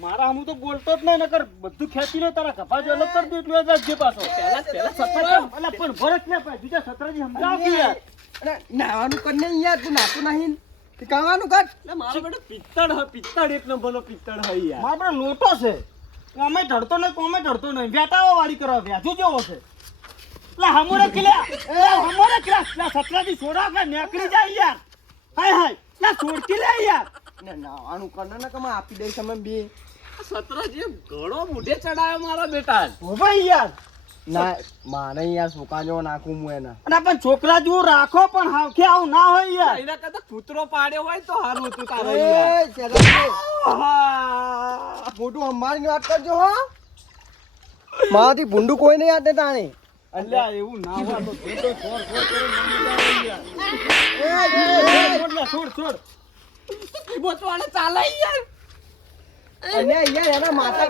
મારા હું તો બોલતો જ નહીં નકર બધું ખેંચીને તારા કપા જો અલગ કરી દે એટલું જ પાછો પેલા સતરા અલા પણ ભરત ને પાછું બીજા સતરાજી સમજાવ કે યાર અરે નાવાનું કર ને યાર તું નાતું નહીં તે કાવાનું કર એટલે મારો બેટો પિત્તળ હ પિત્તળ એક નંબરનો પિત્તળ હ યાર મારો પણ લોટો છે કોમે ઢળતો નહીં વેટાવા વાળી કરવા વ્યાજુ જેવો છે એટલે હમોરે કિલ્લા સતરાજી છોડા કે નીકળી જાય યાર હાય હાય ના છોડકી લે યાર ને નાવાનું કર ને કમા આપી દે તમે બે સતરાજી ઘણો મૂઢે ચડાયો મારા બેટા હો ભાઈ યાર ના મારે યાર સુકાજો નાખું હું એના અને પણ છોકરા જેવું રાખો પણ હાવખે આવું ના હોય યાર એના કરતા કૂતરો પાડ્યો હોય તો સારું હતું તારે યાર. એ ચેલા આહા. મોટું અંબાણી વાત કરજો હો મારાથી ભૂંડું કોઈ નહીં આતે તાણે અલ્યા એવું ના હોય તો ભેટો છોડ કરે મમ્મી જાય યાર છોડ બોચવાને ચાલે યાર અને યાર એના માથા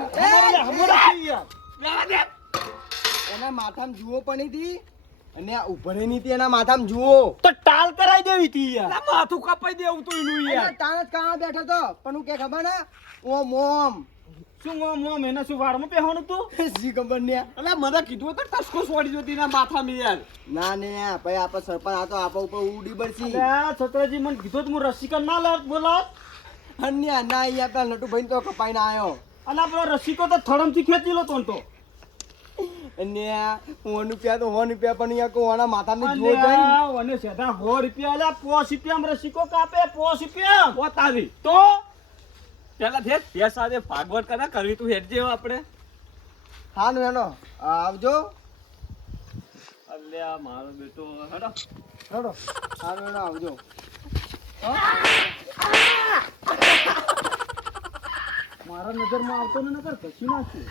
હમોરે યાર લેવા દે. એના માથામાં જુઓ પણ હતી અને આ ઉભરે ની હતી એના માથામાં જુઓ તો ટાલ કરાઈ દેવી તી યાર આ માથું કપાઈ દેવું તું એનું યાર તાણ જ કાં બેઠો તો પણ હું કે ખબર ને ઓમ ઓમ શું ઓમ એને શું વાળમાં પહેવાનું તું જી ખબર ને અલે મને કીધું તો ટસકો છોડી જોતી ના માથામાં યાર ના ને ભાઈ આપણે સરપંચ આ તો આપા ઉપર ઉડી પડશે અલ્યા છત્રજી મને કીધું તો હું રસિકા ના લાવ બોલાવ અન્ય ના અહીંયા પેલા નટુ ભાઈ તો કપાઈ ના આવ્યો અને આપણો રસિકો તો થડમથી ખેંચી લો તો અન્ય હું રૂપિયા તો 100 રૂપિયા પણ અહીંયા કોના માથામાં જો જાય અલ્યા અને સીધા 100 રૂપિયા અલ્યા 5 રૂપિયામાં રસિકો કાપે 5 રૂપિયા ઓ તારી તો પેલા થે તે સાથે ભાગવત કરા કરવી તું હેડ જેવો આપણે હા નો એનો આવજો અલ્યા મારો બેટો હેડો હેડો હા નો એનો આવજો મારા નજરમાં આવતો ને નકર કશું નાખી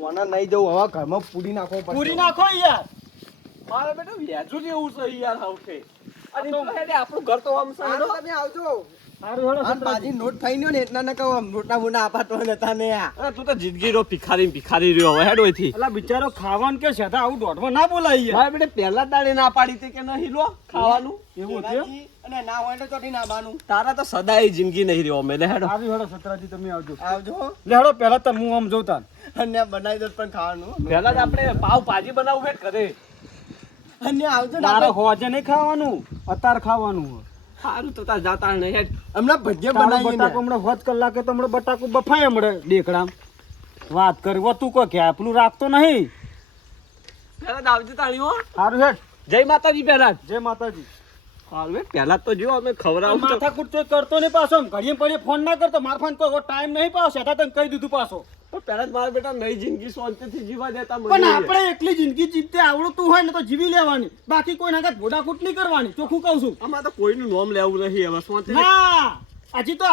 વના નહીં જવું હવે ઘરમાં પૂરી નાખવો પડશે પૂરી નાખો યાર મારો બેટો વ્યાજુ જેવું છે યાર હાવખે અને તો હેડે આપણું ઘર તો આમ હા, સાડો તમે આવજો સારું હેડો આ છત્રજી. બાજી નોટ થઈ ગયો ને એટલા ન કહો મોટા મોટા આપાતો નતા ને આ અરે તું તો જિંદગીનો ભિખારી રહ્યો હવે હેડો એથી અલા બિચારો ખાવાનું કે સીધા આવું દોઢમાં ના બોલાય યાર મારા બેટે પહેલા જ દાડે ના પાડી હતી કે નહીં લો ખાવાનું એવું થયું શિવાજી, અને ના હોય તો ચોથી ના બાનું તારા તો સદાય જિંદગી નહીં રહ્યો અમે લે હેડો આવી હેડો છત્રજી તમે આવજો આવજો લે હેડો પહેલા તો હું આમ જોતા અને બનાવી દો પણ ખાવાનું પહેલા જ આપણે પાવ ભાજી બનાવવું હેડ કરે અને આવજો મારે ને હોજે નહીં ખાવાનું અત્યારે ખાવાનું સારું તો તાર જાતા નહીં હેડ હમણાં ભજીયા તારો બનાવીએ બટાકો હમણાં હોજ કલાકે તો હમણાં બટાકો બફાય હમણાં દેખડામ વાત કરી તું કોઈ કે પેલું રાખતો નહીં પહેલા જ આવજો તાણી હો સારું હેડ જય માતાજી પહેલા જ જય માતાજી હાલ પહેલા તો જો અમે ખવડાવું તો માથા કૂટ કરતો નહીં પાછો ઘડીએ પડીએ ફોન ના કરતો માર ફોન કોઈ ટાઈમ નહીં પાછો તને કહી દીધું પાછો પહેલા જ મારા બેટા નઈ જિંદગી શાંતિથી જીવા દેતા પણ મને આપણે એકલી જિંદગી જીવતે આવડતું હોય ને તો જીવી લેવાની બાકી કોઈ નાગત ભોડાકૂટ નહીં કરવાની ચોખ્ખું કહું છું આમાં તો કોઈનું નામ લેવું નહીં હવે શાંતિ ના હજી તો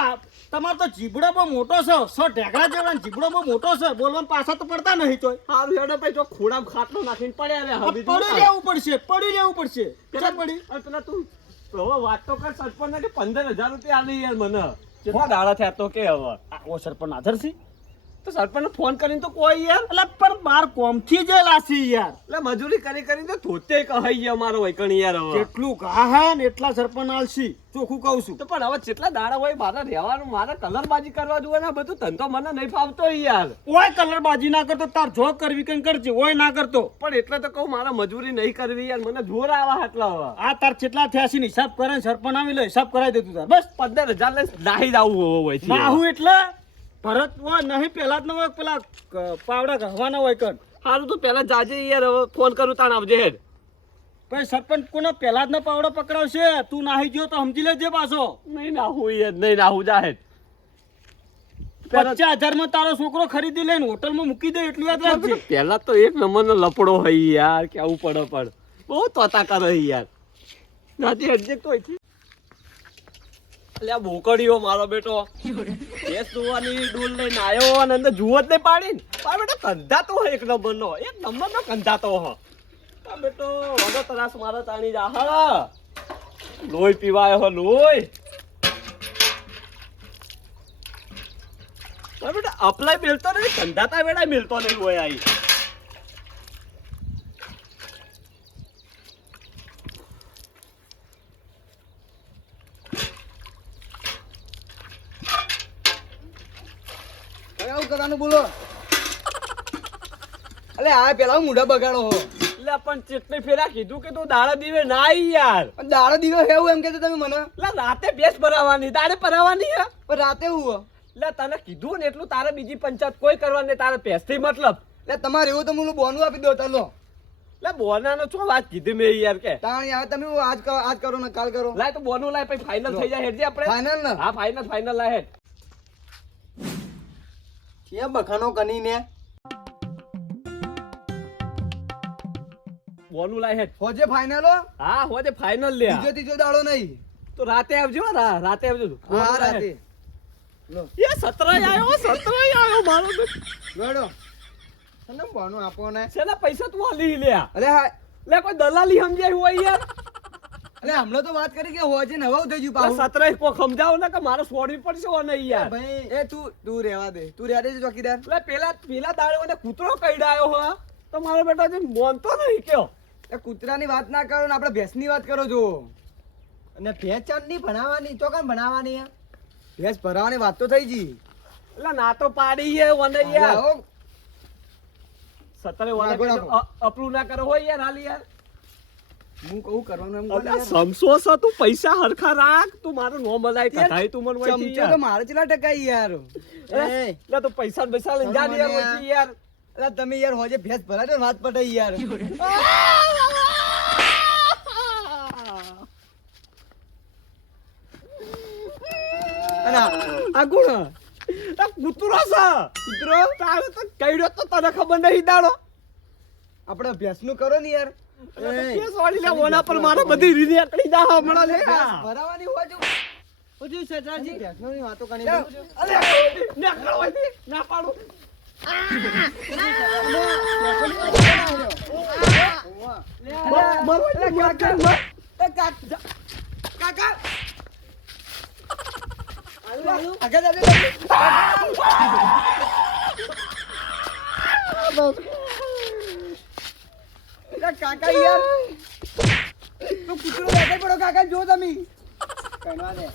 તમારો તો જીબડો બહુ મોટો છે ઢેગડા જેવડા ને જીબડો બહુ મોટો છે બોલવામાં પાછા તો પડતા નહીં તોય સારું હેડો ભાઈ જો ખોડામાં ખાટલો નાખીને પડ્યા રે હવે પડી લેવું પડશે ક્યાં પડી પેલા તું હવે વાત તો કર સરપંચ કે 15,000 રૂપિયા આલી યાર મને કેટલા દાડા થયા તો કે હવે ઓ સરપંચ આધર છે તો સરપંચ ફોન કરીને તો કોઈ યાર એટલે પણ બાર કોમથી જે લાસી યાર એટલે મજૂરી કરી તો ધોતે કહી ગયા મારો વૈકણ યાર હવે જેટલું ઘા હે ને એટલા સરપંચ આલસી ચોખ્ખું કહું છું તો પણ હવે જેટલા દાડા હોય મારે રહેવાનું મારે કલરબાજી કરવા જોઈએ ને બધું ધંધો મને નહીં ફાવતો યાર ઓય કલરબાજી ના કરતો તાર જોબ કરવી કઈ કરજે ઓય ના કરતો પણ એટલે તો કહું મારે મજૂરી નહીં કરવી યાર મને જોર આવા એટલા હવે આ તાર કેટલા થયા છે ને હિસાબ કરે ને સરપંચ આવી લે હિસાબ કરાવી દેતું તાર બસ 15,000 લઈને નાહી જ આવવું હોય ના હું એટલે ભરત હોય નહીં પેલા જ ન હોય પેલા પાવડા ઘસવાના હોય કર સારું તું પેલા જાજે યાર હવે ફોન કરું તાણ આવજે હેડ ભાઈ સરપંચ કોને પેલા જ ન પાવડો પકડાવશે તું નાહી ગયો તો સમજી લેજે પાછો નહીં નાહું યાર નહીં નાહું જા હેડ 50,000 માં તારો છોકરો ખરીદી લઈને હોટલમાં મૂકી દે એટલું યાદ રાખજે પેલા તો એક નંબરનો લપડો હોય યાર કેવું પડે પણ બહુ તોતા કરે યાર નાથી હેડજે તો અહીંથી અલ્યા બોકડીઓ મારો બેટો એ સુવાની ડૂલ લઈને આવ્યો અને અંદર જુઓ જ નહીં પાડી મારો બેટો કંધાતો હોય એક નંબરનો કંધાતો હો આ બેટો વગર તરાસ મારો તાણી જા હા લોહી પીવાયો હો લોહી મારો બેટા અપ્લાય મિલતો નહીં કંધાતા વેળા મિલતો નહીં હોય આઈ તો કાનું બોલો. અલે આ પેલા હું મુઢા બગાડો હો. એટલે પણ ચેટલી ફેરા કીધું કે તું દાડા દીવે ના આઈ યાર. પણ દાડો દિવસ એવું એમ કહેતો તમે મને. એટલે રાતે ભેંસ ભરાવાની દાડે ભરાવાની હે. પણ રાતે હું હો. એટલે તને કીધું ને એટલું તારે બીજી પંચાયત કોઈ કરવાની નહીં, તારે ભેંસથી મતલબ. એટલે તમારે એવું તો હું બોનું આપી દો ચાલો. એટલે બોનાનો શું વાત કીધી મેં યાર કે તાણ યાર તમે આજ કરો ને કાલ કરો. લાય તો બોનું લાય પછી ફાઇનલ થઈ જાય હેડજે આપણે. ફાઇનલ ને હા ફાઇનલ લાય હેડ. કે બખાનો કનીને બોનું લાય હેડ. હોજે ફાઇનલ હો. હા હોજે ફાઇનલ લે. બીજો ત્રીજો દાડો નહીં. તો રાતે આવજો રાતે આવજો. હા રાતે લો એ 17 આવ્યો મારો બેટો. ગડો તને બોનું આપો ને. શેના પૈસા તું આલી લે. અલે હા લે કોઈ દલાલી સમજાય હોય યાર. અલે હમણાં તો વાત કરી કે હોજે ને હવે થઈ ગયું પાછું. 17 કો સમજાવો ને કે મારો છોડવી પડશે ઓ નહીં યાર. ભાઈ એ તું રહેવા દે. તું રહેવા દે ચોકીદાર. એટલે પેલા દાડે મને કૂતરો કઈડાયો હો તો મારો બેટો જે બોનતો નહીં કયો. એ કૂતરાની વાત ના કરો ને આપણે ભેંસની વાત કરો છો. અને ભેંસ ચાંદની ભણાવવાની ચોકાન ભણાવવાની આ? ભેંસ ભરાવાની વાત તો થઈ ગઈ. એટલે ના તો પાડી હે ઓને યાર. આવો. 17 ઓને નાખો, નાખો. અપલું ના કરો હોય યાર હાલી યાર. હું કહું કરવાનું એમ અલ્યા સમસો છે તું પૈસા હરખા રાખ. તું મારું નો મલાય કઢાઈ તું મન હોય ચમચો તો મારે ચેટલા ટકા યાર. એ એટલે તું પૈસા પૈસા લઈને જા ને યાર વચ્ચે યાર. અલા તમે યાર હોજે ભેંસ ભરાય તો વાત પટાઈ યાર. અને આ કોણ? આ કૂતરો છે. કૂતરો? તારે તો કઈડો તો તને ખબર નહીં દાડો. આપણે ભેંસનું કરો ને યાર. કેસ વાળી લે ઓના પર મારે બધી રીત એકડી જા હમણાં લે. ભેંસ ભરાવાની હોય જો. ઓજી સટાજી ભેંસની વાતો કરી. અલે ના કરો હોય ના પાડું. કાકા યાર તું કૂતરો બેઠા પડો કાકા જો તમે કહેવા દે.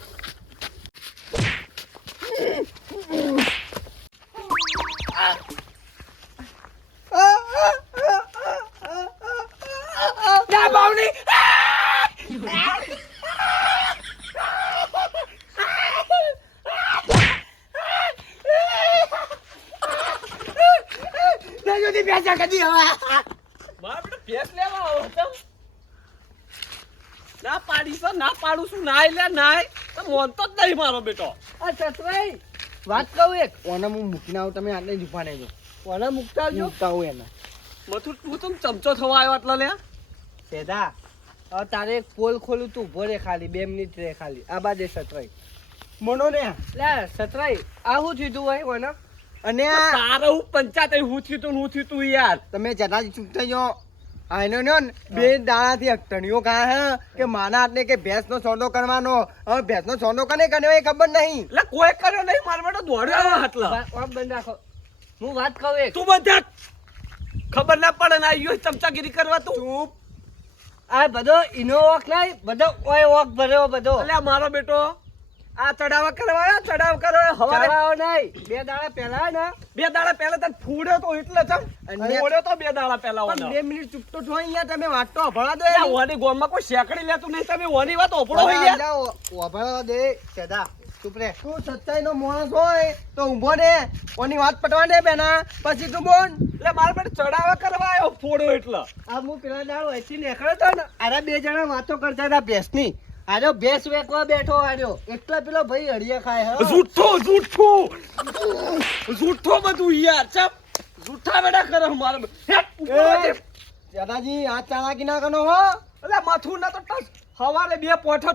ના બાવની મારા બેટા ભેંસ લેવા આવો તમ. ના પાડી તો ના પાડું છું નાય લે નાય તો મોનતો જ નહીં મારો બેટો. આ સસરાઈ વાત કહું એક ઓના હું મૂકીને આવું તમે આટલે જ ઉભા રહેજો. ઓના મૂકતા આવજો. મૂકતા આવું એના મથુર તું તમ ચમચો થવા આવ્યો એટલે લે. સેદા હવે તારે એક પોલ ખોલું તું ઉભો રે ખાલી 2 મિનિટ રે ખાલી આ બાજે સતરાઈ મનો ને લે સતરાઈ આ હું થયું હોય ઓના અને આ તારે હું પંચાયત હું થયું તું યાર. તમે જતાજી ચૂપ થઈ જાઓ. આનો ને બે દાણાથી અટણીઓ કાં હે કે માના હાથને કે ભેંસનો સોનો કરવાનો. હવે ભેંસનો સોનો કને કર્યો એ ખબર નહીં. એટલે કોઈ કર્યો નહીં મારો બેટો દોડ્યો આવ્યો એટલે. વાત બંધ રાખો. હું વાત કહું એક તું બધા ખબર ના પડે ને આવ્યો ચમચાગીરી કરવા તું. ચૂપ. આ બધો ઇનો વોક નહીં બધો ઓય વોક ભર્યો બધો. અલ્યા મારો બેટો આ ચડાવા કરવા હવારે નહીં 2 દાડા પહેલા ને 2 દાડા પહેલા તને ફૂડ્યો તો એટલે ચમ અને- ફૂડ્યો તો 2 દાડા પહેલા પણ ઓનો. 2 મિનિટ ચૂપ તો છો યાર તમે વાત તો અભળા દો અલ્યા ઓની ગોમમાં કોઈ શેકડી લેતું નહીં તમે ઓની વાત ઓપડો હોય યાર. અભળા દે સેદા ચૂપ રે. તું સચ્ચાઈનો માણસ હોય તો ઊભો રે ઓની વાત પટવા દે બેના પછી તું બોલ. એટલે મારો બેટો ચડાવા કરવા આવ્યો ફોડ્યો એટલે. આ હું પેલા દાડો અહીંથી નીકળ્યો તો ને અરે 2 જણા વાતો કરતા હતા ભેંસની. આજો ભેંસ વેકવા બેઠો આજો એટલા પેલો ભાઈ હળિયા ખાય હે. જૂઠો બધું યાર ચમ જૂઠા બેટા કરે મારો એ, દાદાજી આ ચાલાકી ના કરો હો. એટલે માથું ના તો ટસ હવારે બે પોઠો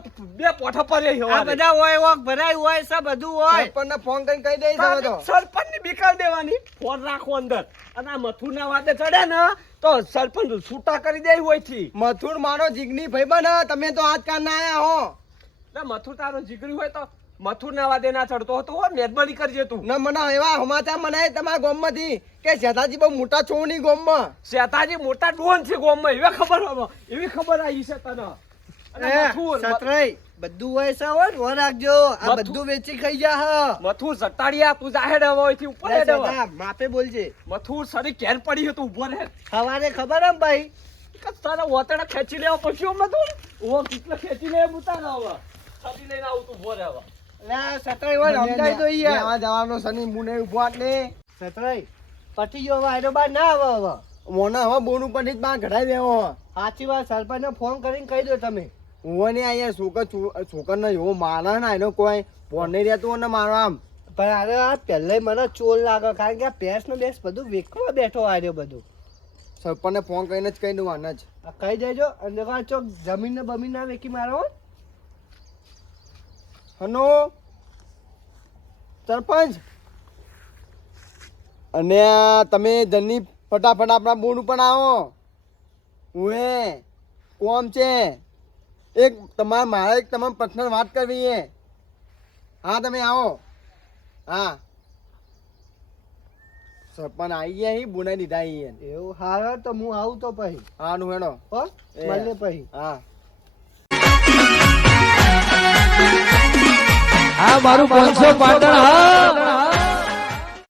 પડે આ બધા હોય વોક ભરાય હોય છે બધું હોય. સરપંચને ફોન કરીને કહી દઈશ હવે તો. સરપંચ ની બીકાલ દેવાની ફોન રાખો અંદર અને આ મથુર ના વાદે ચડે ને તો સરપંચ છૂટા કરી દે હોય થી. મથુર મારો જીગની ભાઈબંધ હે, તમે તો આજકાલ ના આયા હો. એટલે મથુર તારો જીગરી હોય તો મથુર ના વાદે ના ચડતો હતો હો મહેરબાની કરજે તું. ન મને એવા સમાચાર મનાય તમારા ગામમાંથી કે શેઠાજી બહુ મોટા છોની ગામમાં. શેતાજી મોટા ડોન છે ગોમમાં એવી ખબર આવી છે તને. અને મથુર, સતરાઈ બધું હોય છે હોય ને રાખજો આ મથુર. બધું વેચી ખાઈ જા હ મથુર સટાડિયા તું જાહેર હવે અહીંથી ઉપર લે હેડ હવે. સદા, માપે બોલજે મથુર સરી ઘેર પડી હતું ઉભો રહે સવારે ખબર એમ ભાઈ તારા વોતડા ખેંચી લેવા પછી અમને તું ઓ કેટલા ખેંચી લે મુતાના હવે સદી લઈને આવું તું ઉભો રહે હવે. લે સતરાઈ હોય સમજાય તો યાર લેવા જવાનો શનિ મુને ઉભો એટલે સતરાઈ પટી ગયો હવે આનો બાર ના આવે હવે મોને હવે બોનું પર જ બહાર કઢાઈ દેવો. સાચી વાત સરપંચને ફોન કરીને કહી દો તમે હું ને અહીંયા છોકરને એવો મારે ને એનો કોઈ ફોન નહીં રહેતું ને મારો આમ પણ અરે આ પહેલા મને ચોર લાગે કારણ કે આ ભેંસ નો બેસ બધું વેકવા બેઠો આવ્યો બધું સરપંચને ફોન કરીને જ કહી દઉં આને જ. આ કહી દેજો અને આ ચોક જમીન ને બમીન ના વેકી મારો હો. હનો સરપંચ અને આ તમે જલ્દી ફટાફટ આપણા બોર્ડ ઉપર આવો. હું કોમ છે એક મારે એક તમારે પર્સનલ વાત કરવી છે. હા તમે આવો. હા સરપંચ આવી ગયા હી બોનાઈ દીધા હી એને. એવું હારા તો હું આવું તો પછી હા નું હેડો. હો એ. મળીએ પછી હા આ મારું 500 પાટણ હા